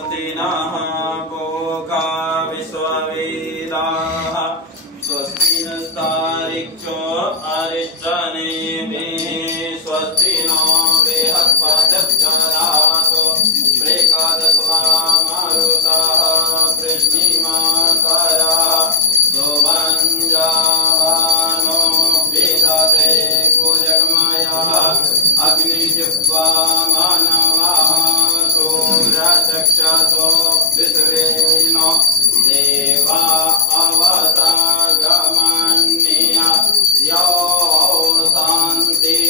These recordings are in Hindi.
स्वस्ति नः पूषा विश्ववेदाः स्वस्ति नस्तार्क्ष्यो अरिष्टनेमिः स्वस्ति नो बृहस्पतिर्दधातु प्रेकादस्वा मारुतः वृष्णिमातरः सुभञ्जानो विदते कुजगमयः अग्निजिह्वा मानवः सूर्यचक्षसो विश्वेनो देवा अवसागमन्य यो शान्तिरन्तरिक्षं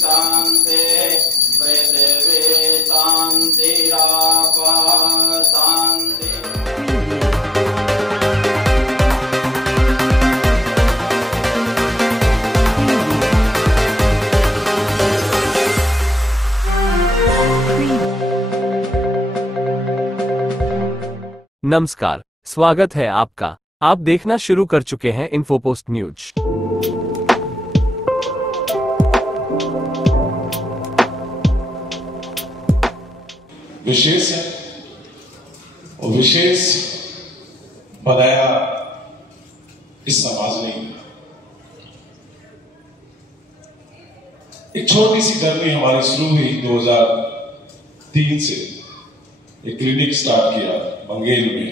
शान्तिः पृथिवी शान्तिरापः शान्तिः। नमस्कार, स्वागत है आपका। आप देखना शुरू कर चुके हैं इन्फोपोस्ट न्यूज। विशेष है और विशेष बनाया इस समाज ने। एक छोटी सी जर्नी हमारी शुरू हुई 2003 से। एक क्लिनिक स्टार्ट किया बंगेल में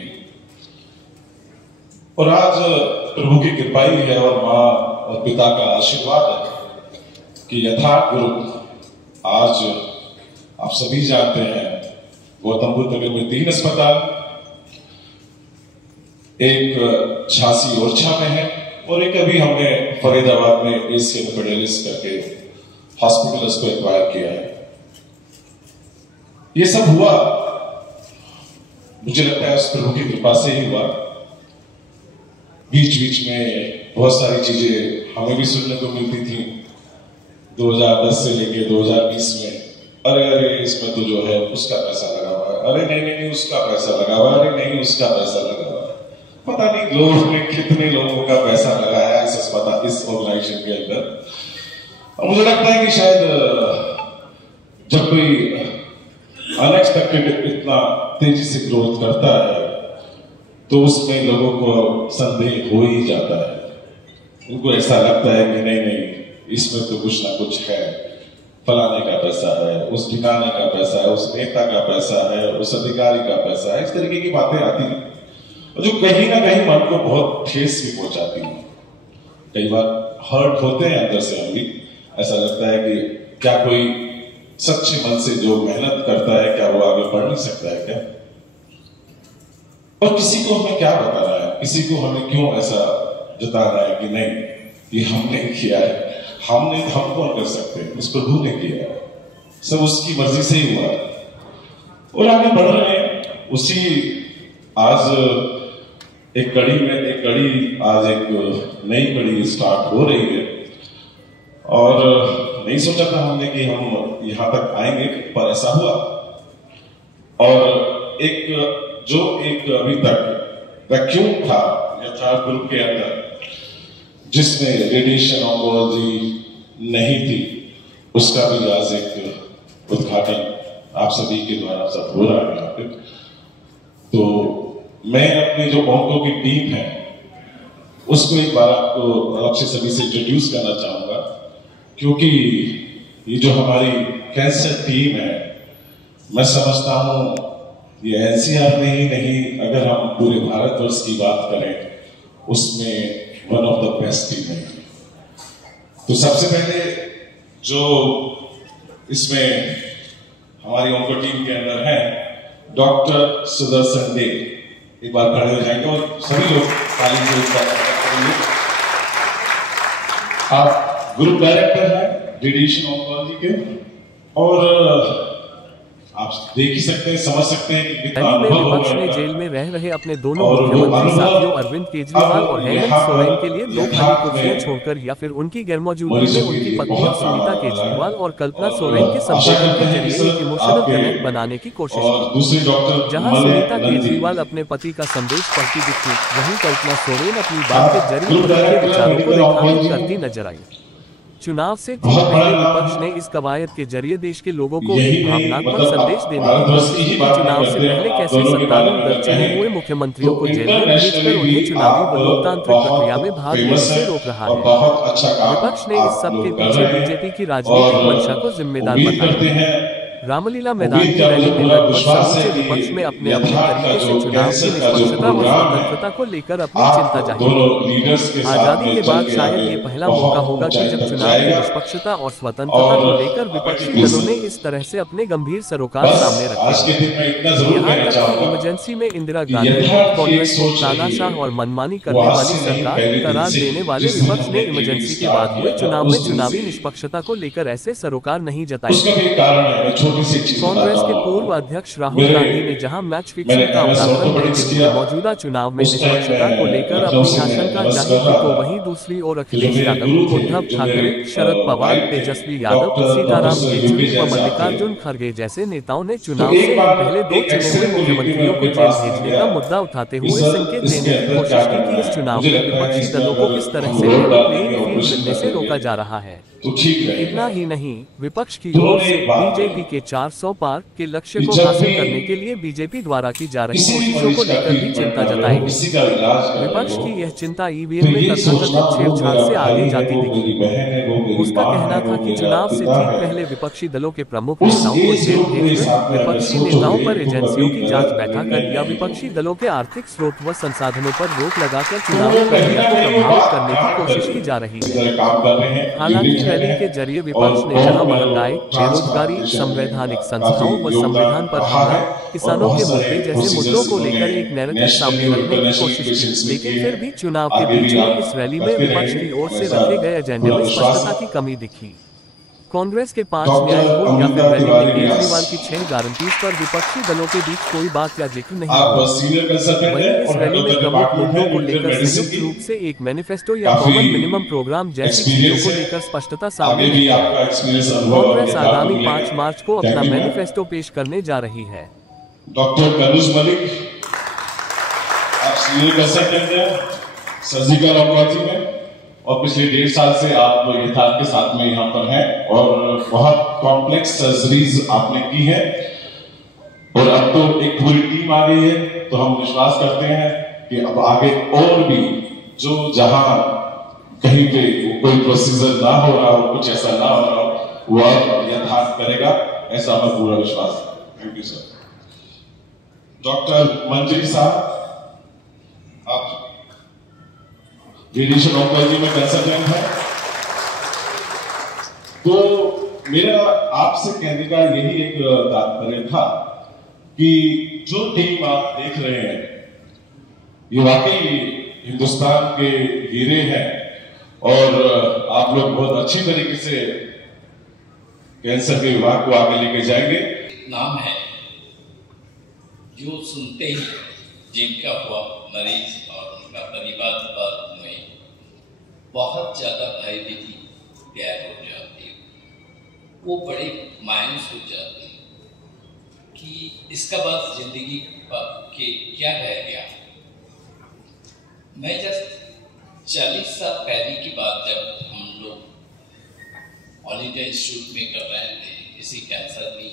और आज प्रभु की कृपा ही है और मां और पिता का आशीर्वाद है कि यथार्थ ग्रुप आज आप सभी जानते हैं गौतम बुद्ध नगर में 3 अस्पताल, एक झांसी ओरछा में है और एक अभी हमने फरीदाबाद में एशियन फेडरलिस्ट करके हॉस्पिटल उसको एक्वायर किया है। ये सब हुआ मुझे लगता है उस प्रभु की कृपा से ही हुआ। बीच बीच में बहुत सारी चीजें हमें भी सुनने को मिलती थी 2010 से लेके 2020 में। अरे अरे इसमें तो जो है उसका पैसा लगा हुआ है, अरे नहीं नहीं नहीं उसका पैसा लगा हुआ है, अरे नहीं उसका पैसा लगा हुआ है। पता नहीं लोग ने कितने लोगों का पैसा लगाया इस अस्पताल इस ऑर्गेनाइजेशन के अंदर। और मुझे लगता है कि शायद जब कोई अनएक्सपेक्टेड इतना तेजी से ग्रोथ करता है तो उसमें लोगों को संदेह हो ही जाता है। उनको ऐसा लगता है कि नहीं नहीं इसमें तो कुछ ना कुछ है, फलाने का पैसा है, उस ठिकाने का पैसा है, उस नेता का पैसा है, उस अधिकारी का पैसा है। इस तरीके की बातें आती हैं और जो कहीं ना कहीं मन को बहुत ठेस भी पहुंचाती है। कई बार हर्ट होते हैं अंदर से हम भी। ऐसा लगता है कि क्या कोई सच्चे मन से जो मेहनत करता है क्या वो आगे बढ़ नहीं सकता है क्या? और किसी को हमें क्या बताना है, किसी को हमें क्यों ऐसा जताना है कि नहीं ये हमने किया है, हम कौन कर सकते हैं, उस प्रभु ने किया है, सब उसकी मर्जी से ही हुआ और आगे बढ़ रहे हैं। उसी आज एक कड़ी आज एक नई कड़ी स्टार्ट हो रही है और नहीं सोचा था हमने कि हम यहां तक आएंगे, पर ऐसा हुआ। और एक अभी तक वैक्यूम था यथार्थ ग्रुप के अंदर जिसमें रेडिएशन ऑन्कोलॉजी नहीं थी, उसका भी आज एक उद्घाटन आप सभी के द्वारा सब हो रहा है यहाँ पे। तो मैं अपनी जो ऑन्को की टीम है उसको एक बार आपसे सभी से इंट्रोड्यूस करना चाहूंगा, क्योंकि ये जो हमारी कैंसर टीम है मैं समझता हूं ये एनसीआर में ही नहीं, अगर हम पूरे भारतवर्ष की बात करें उसमें one of the best team है। तो सबसे पहले जो इसमें हमारी ऑन्को टीम के अंदर है डॉक्टर सुदर्शन डे, एक बार खड़े हो जाएंगे और सभी लोग ताली से करेंगे। आप ग्रुप डायरेक्टर हैं रेडिएशन ऑन्कोलॉजी के और आप देख ही सकते हैं, समझ सकते हैं कि कितना अनुभव विपक्ष ने जेल में रह रहे अपने दोनों मुख्यमंत्री साथियों अरविंद केजरीवाल और हेमंत सोरेन के लिए 2 खाली कुर्सियां छोड़कर या फिर उनकी गैरमौजूदगी में उनकी पत्नियों सुनीता केजरीवाल और कल्पना सोरेन के संबोधन के जरिए एक इमोशनल कनेक्ट बनाने की कोशिश की। जहां सुनीता केजरीवाल अपने पति का संदेश पढ़ती दिखी, वहीं कल्पना सोरेन अपनी बात के जरिए पति के विचारों को रेखांकित करती नजर आई। चुनाव से ठीक पहले विपक्ष ने इस कवायद के जरिए देश के लोगों को एक भावनात्मक संदेश देने की कोशिश की कि चुनाव से पहले कैसे सत्तारूढ़ दल चुने हुए मुख्यमंत्रियों को जेल में भेजकर उन्हें चुनावी व लोकतांत्रिक प्रक्रिया में भाग लेने से रोक रहा है। विपक्ष ने इस सब के पीछे बीजेपी की राजनीतिक मंशा को जिम्मेदार बताया। रामलीला मैदान की रैली में लगभग समूचे विपक्ष में अपने तरीके से चुनाव की निष्पक्षता व स्वतंत्रता को लेकर अपनी चिंता जाहिर। आजादी के बाद शायद ये पहला मौका होगा कि जब चुनाव की निष्पक्षता और स्वतंत्रता को लेकर विपक्षी दलों ने इस तरह से अपने गंभीर सरोकार सामने रखे। यहाँ तक इमरजेंसी में इंदिरा गांधी कांग्रेस को तानाशाह और मनमानी करने वाली सरकार करार देने वाले विपक्ष ने इमरजेंसी के बाद हुए चुनाव में चुनावी निष्पक्षता को लेकर ऐसे सरोकार नहीं जताए। कांग्रेस के पूर्व अध्यक्ष राहुल गांधी ने जहां मैच फिक्सिंग का उदाहरण देते हुए मौजूदा चुनाव में निष्पक्षता को लेकर अपनी आशंका जाहिर की, तो वहीं दूसरी ओर अखिलेश यादव, उद्धव ठाकरे, शरद पवार, तेजस्वी यादव, सीताराम येचुरी व मल्लिकार्जुन खड़गे जैसे नेताओं ने चुनाव से पहले 2 चुने हुए मुख्यमंत्रियों को जेल भेजने का मुद्दा उठाते हुए संकेत देने की कोशिश की कि इस चुनाव में विपक्षी दलों को किस तरह से प्लेइंग फील्ड मिलने से रोका जा रहा है। इतना ही नहीं, विपक्ष की ओर से बीजेपी के 400 पार के लक्ष्य को हासिल करने के लिए बीजेपी द्वारा की जा रही कोशिशों को लेकर भी चिंता जताई गई। विपक्ष की यह चिंता ईवीएम में तथाकथित छेड़छाड़ से आगे जाती दिखी। उसका कहना था कि चुनाव से ठीक पहले विपक्षी दलों के प्रमुख नेताओं को जेल भेजकर विपक्षी नेताओं पर एजेंसियों की जांच बैठाकर या विपक्षी दलों के आर्थिक स्रोत व संसाधनों पर रोक लगाकर चुनावी प्रक्रिया को प्रभावित करने की कोशिश की जा रही है। हालांकि रैली के जरिए विपक्ष ने जहां महंगाई, बेरोजगारी, संवैधानिक संस्थाओं व संविधान पर हमला, किसानों के मुद्दे जैसे मुद्दों को लेकर एक नैरेटिव सामने रखने की कोशिश की, लेकिन फिर भी चुनाव के बीच में इस रैली में विपक्ष की ओर से रखे गए एजेंडे में स्पष्टता की कमी दिखी। कांग्रेस के 5 न्यायिकों या फिर रैली में केजरीवाल की 6 गारंटीज पर विपक्षी दलों के बीच कोई बात या जिक्र नहीं हुआ। वहीं इस रैली में प्रमुख मुद्दों को लेकर संयुक्त रूप से एक मैनिफेस्टो या कॉमन मिनिमम प्रोग्राम जैसी चीजों को लेकर स्पष्टता सामने आई है। कांग्रेस आगामी 5 मार्च को अपना मैनिफेस्टो पेश करने जा रही है। डॉक्टर कनुज मलिक, आप सीनियर कंसल्टेंट हैं सर्जिकल ऑन्कोलॉजी में और पिछले 1.5 साल से आप यथार्थ के साथ में यहाँ पर हैं और बहुत कॉम्प्लेक्स सर्जरीज आपने की है और अब तो एक पूरी टीम आ गई है, तो हम विश्वास करते हैं कि अब आगे और भी जो जहां कहीं पे कोई प्रोसीजर ना हो रहा हो, कुछ ऐसा ना हो रहा हो, वो अब यथार्थ करेगा, ऐसा हमें पूरा विश्वास है। Thank you sir. डॉक्टर मंजरी साहब, आप रेडिएशन ऑन्कोलॉजी में कंसल्टेंट है, तो मेरा आपसे कहने का यही एक तात्पर्य था कि जो टीम आप देख रहे हैं ये वाकई हिंदुस्तान के हीरे हैं और आप लोग बहुत अच्छी तरीके से कैंसर के विभाग को आगे लेके जाएंगे। नाम है जो सुनते ही जिनका हुआ मरीज और उनका परिवार में बहुत ज्यादा भयभीति गैर हो जाती है, वो बड़े मायूस हो जाते हैं कि इसका बाद जिंदगी के क्या रह गया। मैं जस्ट 40 साल पहले की बात, जब हम लोग ऑल इंडिया इंस्टीट्यूट में कर रहे थे इसी कैंसर की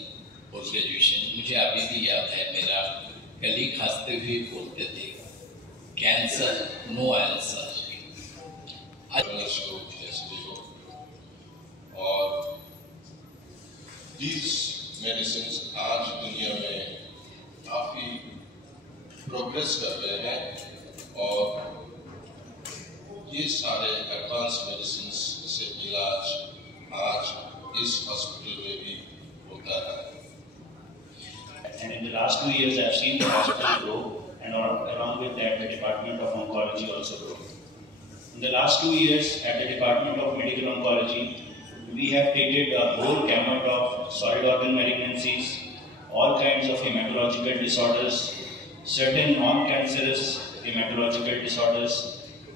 पोस्ट ग्रेजुएशन, मुझे अभी भी याद है मेरा कलीग हंसते हुए बोलते थे, कैंसर नो आंसर। और these medicines आज दुनिया में काफी प्रोग्रेस कर रहे हैं और ये सारे एडवांस मेडिसिन से इलाज आज इस हॉस्पिटल में भी होता है। And in the last 2 years, I have seen the hospital grow, and along with that, the Department of Oncology also grow. In the last 2 years, at the Department of Medical Oncology, we have treated a whole gamut of solid organ malignancies, all kinds of hematological disorders, certain non-cancerous hematological disorders,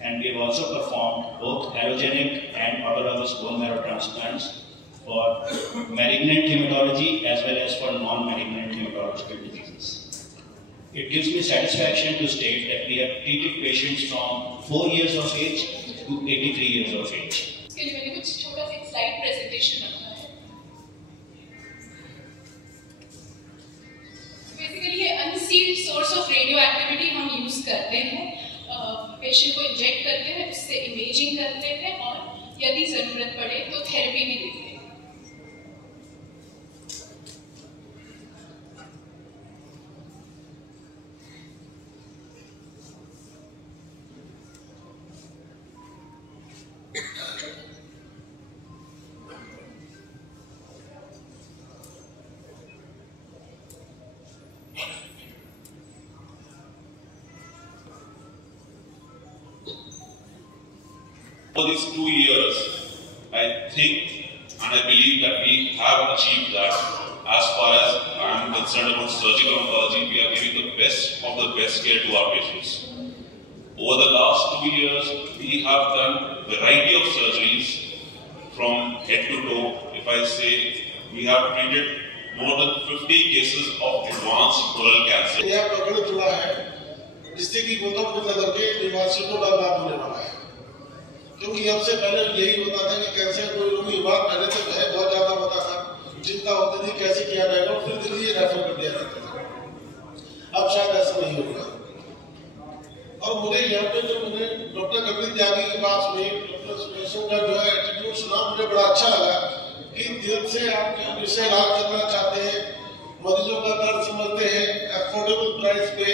and we have also performed both allogenic and autologous bone marrow transplants for malignant hematology as well as for non-malignant hematological diseases. It gives me satisfaction to state that we have treated patients from 4 years of age to 83 years of age. इसके लिए मैंने कुछ छोटा सा concealed source of radio activity हम यूज करते हैं, पेशेंट को इंजेक्ट करते हैं, उससे इमेजिंग करते हैं और यदि जरूरत पड़े तो थेरेपी भी देते हैं। For these 2 years, I think and I believe that we have achieved that. As far as I am concerned about surgical oncology, we are giving the best of the best care to our patients. Over the last 2 years, we have done a variety of surgeries from head to toe. If I say, we have treated more than 50 cases of advanced oral cancer. यह प्रकरण जुड़ा है जिससे कि गौतम बुद्ध नगर के निवासियों को लाभ होने वाला है, क्योंकि अब से पहले यही होता था कि कैंसर कोई रोगी बात पहले से भय बहुत ज्यादा होता था, चिंता होती थी कैसे किया जाएगा और फिर दिल्ली रेफर कर दिया जाता था। अब शायद ऐसा नहीं होगा। और मुझे यहाँ पे जो मैंने डॉक्टर कपिल त्यागी की बात सुनी, डॉक्टर सुरेशों का जो है एटीट्यूड सुना, मुझे बड़ा अच्छा लगा कि दिल से आप जिससे इलाज करना चाहते हैं, मरीजों का दर्द समझते हैं, अफोर्डेबल प्राइस पे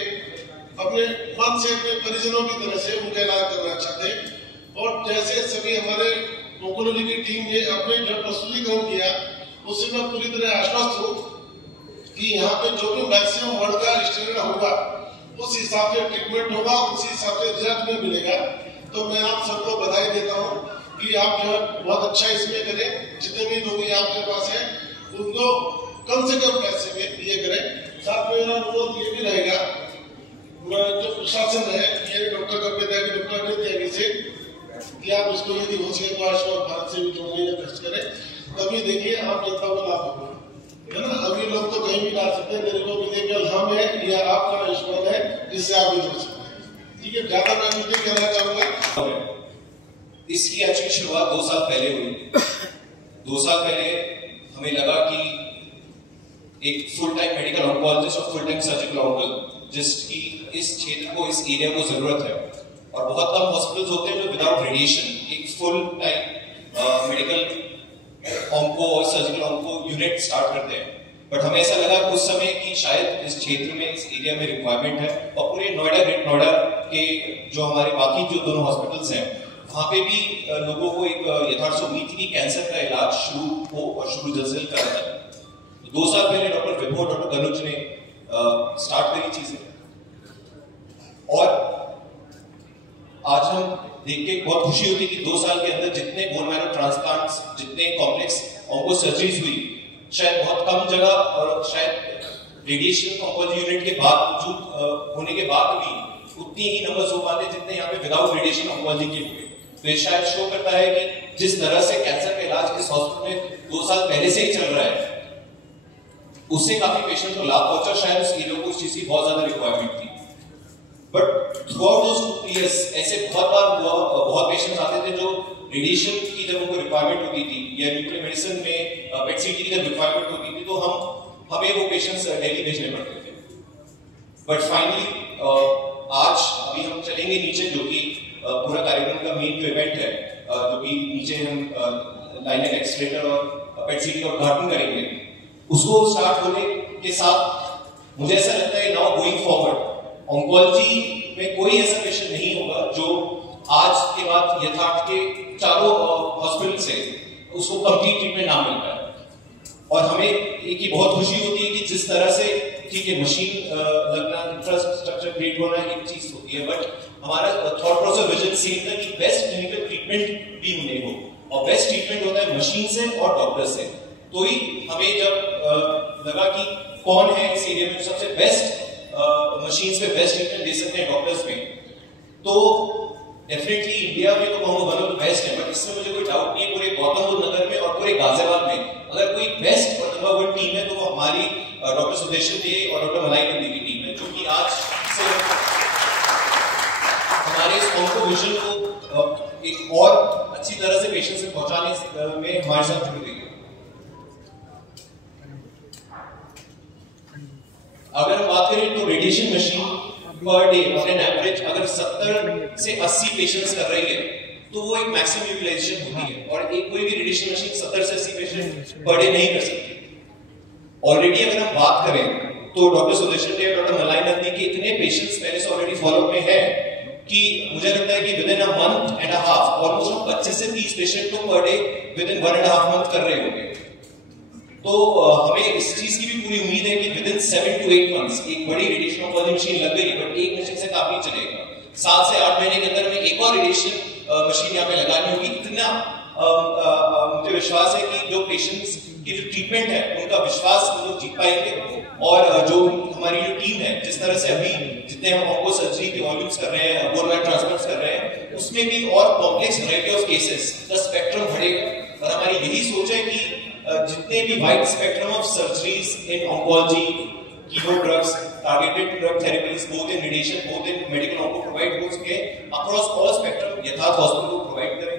अपने मन से अपने परिजनों की तरह से उनका इलाज करना चाहते हैं। और जैसे सभी हमारे ओंकोलॉजी की टीम ने अपने जो प्रस्तुतिकरण किया, उससे मैं पूरी तरह आश्वस्त हूँ कि यहाँ पे जो भी मैक्सिमम वर्ड का स्टैंडर्ड होगा उस हिसाब से ट्रीटमेंट होगा, उस हिसाब से रिजल्ट में मिलेगा। तो मैं आप सबको बधाई देता हूँ कि आप जो है बहुत अच्छा इसमें करें। जितने भी रोगी आपके पास है उनको कम से कम पैसे में ये करें। साथ में मेरा अनुरोध ये भी रहेगा, जो प्रशासन है ये डॉक्टर कपिल त्यागी से कि आप उसको यदि हो सके तो आयुष्मान भारत से भी जोड़ने या खर्च करें, तभी देखिए आप जनता को लाभ होगा, है ना। अभी लोग तो कहीं भी ला सकते हैं, गरीबों के लिए केवल हम है या आपका आयुष्मान है जिससे आप भी जोड़ सकते हैं। ठीक है, ज्यादा मैं नहीं कहना चाहूंगा। इसकी एक्चुअली शुरुआत 2 साल पहले हुई। 2 साल पहले हमें लगा कि एक फुल टाइम मेडिकल ऑन्कोलॉजिस्ट और फुल टाइम सर्जिकल ऑन्कोलॉजिस्ट की इस क्षेत्र को, इस एरिया को जरूरत है। और बहुत कम हॉस्पिटल्स होते हैं जो विदाउट रेडिएशन एक फुल टाइम मेडिकल ऑन्को और सर्जिकल ऑन्को यूनिट स्टार्ट करते हैं। बट हमें ऐसा लगा उस समय कि शायद इस क्षेत्र में, इस एरिया में रिक्वायरमेंट है। और पूरे नोएडा, ग्रेट नोएडा के जो हमारे बाकी जो दोनों हॉस्पिटल्स हैं वहां पे भी लोगों को एक यथार्थ उम्मीद थी कि कैंसर का इलाज शुरू हो और शुरू जल्द से जल्द करा जाए। 2 साल पहले डॉक्टर विभो, डॉक्टर गनुज ने स्टार्ट करी चीजें और आज हम देख के बहुत खुशी होती है कि 2 साल के अंदर जितने बोन मैरो ट्रांसप्लांट्स, जितने कॉम्प्लेक्स ऑन्को सर्जरीज हुई, शायद बहुत कम जगह और शायद रेडिएशन ऑन्कोलॉजी यूनिट के बावजूद होने के बाद भी उतनी ही नंबर्स हो पाते जितने यहाँ पे विदाउट रेडिएशन ऑन्कोलॉजी के हुए। तो ये शायद शो करता है कि जिस तरह से कैंसर का इलाज इस हॉस्पिटल में 2 साल पहले से ही चल रहा है, उससे काफी पेशेंट को लाभ पहुंचा। शायद उस एरिया को उस चीज की बहुत ज्यादा रिक्वायरमेंट थी। But through out those 2 years ऐसे बहुत बार बहुत पेशेंट्स आते थे जो रेडिएशन की जब उनको रिक्वायरमेंट होती थी या न्यूक्लियर मेडिसिन में पेट सीटी की जब रिक्वायरमेंट होती थी तो हमें वो पेशेंट्स दिल्ली भेजने पड़ते थे। बट फाइनली आज अभी हम चलेंगे नीचे, जो कि पूरा कार्यक्रम का मेन जो इवेंट है, जो कि नीचे हम लाइनर एक्सलेटर और पेट सीटी का उद्घाटन करेंगे। उसको स्टार्ट होने के साथ मुझे ऐसा लगता है नाउ गोइंग फॉरवर्ड ऑन्कोलॉजी में कोई ऐसा पेशेंट नहीं होगा जो आज के बाद यथार्थ के चारों हॉस्पिटल से उसको कंप्लीट ट्रीटमेंट ना मिल पाए। और हमें एक ही बहुत खुशी होती है कि जिस तरह से, ठीक है, मशीन लगना, इंफ्रास्ट्रक्चर क्रिएट होना एक चीज होती है, बट हमारा थॉट प्रोसेस विजन सेम था कि बेस्ट क्लिनिकल ट्रीटमेंट भी उन्हें हो। और बेस्ट ट्रीटमेंट होता है मशीन से और डॉक्टर से। तो ही हमें जब लगा कि कौन है इस एरिया में सबसे बेस्ट मशीन्स पे बेस्ट ट्रीटमेंट दे सकते हैं डॉक्टर्स में, तो डेफिनेटली इंडिया में तो कहूँगा वन ऑफ द बेस्ट है। बट इसमें मुझे कोई डाउट नहीं है, पूरे गौतम बुद्ध नगर में और पूरे गाजियाबाद में अगर कोई बेस्ट और नंबर 1 टीम है तो वो हमारी डॉक्टर सुदेशन दे और डॉक्टर मलाई नंदी की टीम है, जो कि आज से हमारे इस ऑन्को विजन को एक और अच्छी तरह से पेशेंट से पहुंचाने में हमारे साथ जुड़ गई है। अगर हम बात बात करें तो radiation machine per day on an average अगर 70 से 80 पेशेंट्स कर रही है तो वो एक मैक्सिमम यूटिलाइजेशन होती है, और एक कोई भी रेडिएशन मशीन 70 से 80 पेशेंट पर डे नहीं कर सकती। ऑलरेडी अगर हम बात करें तो डॉक्टर सुदर्शन डे और डॉक्टर मलाई नंदी के इतने पेशेंट्स पहले से ऑलरेडी फॉलोअप में है कि मुझे लगता है कि with in a month and a half almost हम 25 से 30 पेशेंट तो per day with in 1.5 month कर रहे होंगे। तो हमें इस चीज की भी पूरी उम्मीद है कि विद इन 7 to 8 मंथ्स एक बड़ी रेडिएशन ऑन्कोलॉजी मशीन लग गई, बट एक मशीन से काम नहीं चलेगा। 7 से 8 महीने के अंदर में एक और रेडिएशन मशीन यहाँ पे लगानी होगी। इतना मुझे विश्वास है कि जो पेशेंट्स की जो ट्रीटमेंट है उनका विश्वास हम लोग जीत पाएंगे, और जो हमारी जो टीम है जिस तरह से अभी जितने हम ऑन्को सर्जरी के वॉल्यूम्स कर रहे हैं, बोन मैरो ट्रांसप्लांट्स कर रहे हैं, उसमें भी और कॉम्प्लेक्स वैरायटी ऑफ केसेस का स्पेक्ट्रम बढ़ेगा। और हमारी यही सोच है कि जितने भी wide spectrum of surgeries in oncology, chemo drugs, targeted drug therapies, both in radiation, both in medical onco provide हो सके अक्रॉस ऑल स्पेक्ट्रम, यथार्थ हॉस्पिटल को प्रोवाइड करें।